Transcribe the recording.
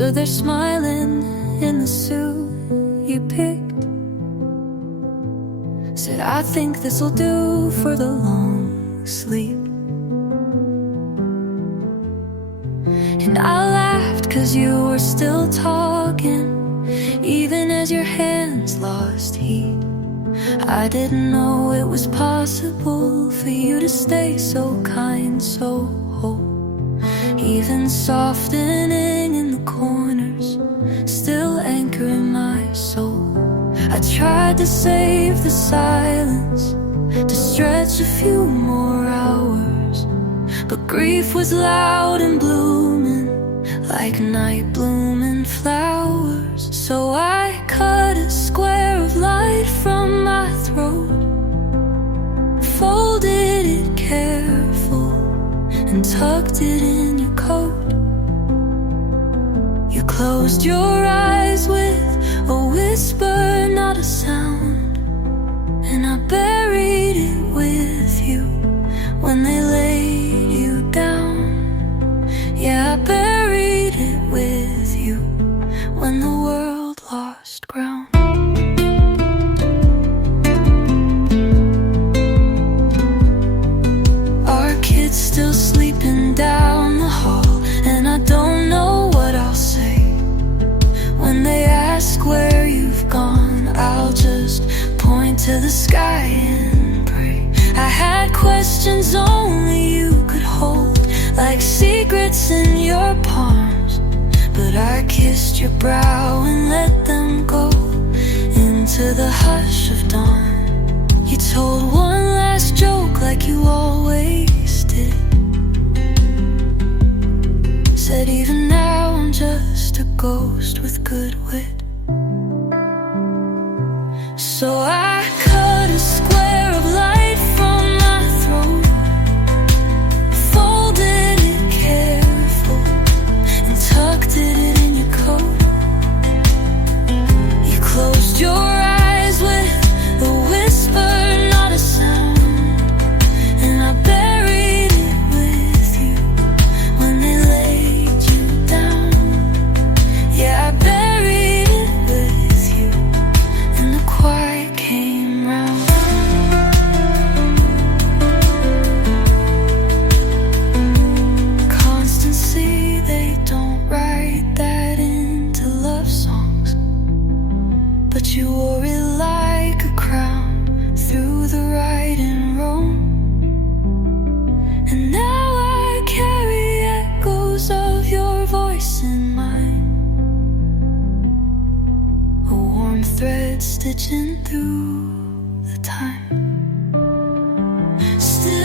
Stood there smiling in the suit you picked. Said, I think this'll do for the long sleep. And I laughed 'cause you were still talking, even as your hands lost heat. I didn't know it was possible for you to stay so kind, so whole. Even softening in the corners, still anchoring my soul. I tried to save the silence, to stretch a few more hours, but grief was loud and blooming, like night blooming flowers. So I cut a square of light from my throat, folded it careful, and tucked it in your coat. You closed your eyes with a whisper, not a sound, and I buried it with you when they laid you down. Yeah, I buried it with you when the world lost ground. Our kids still sleeping down the hall, and I don't know what I'll say. When they ask where you've gone, I'll just point to the sky and pray. I had questions only you could hold, like secrets in your palms, but I kissed your brow and let them go into the hush of dawn. You told one last joke like you always did. Said even now I'm just a ghost with good wit. So I cut a square of light from my throat, folded it careful, and tucked it in your coat. You closed your eyes with a whisper, not a sound, and I buried it with you when they laid you down. Yeah, I buried it with you, and the quiet came round. Constancy, they don't write that into love songs, but you wore it like a crown through the right and wrong. And now I carry echoes of your voice in mine, a warm thread stitching through the time. Still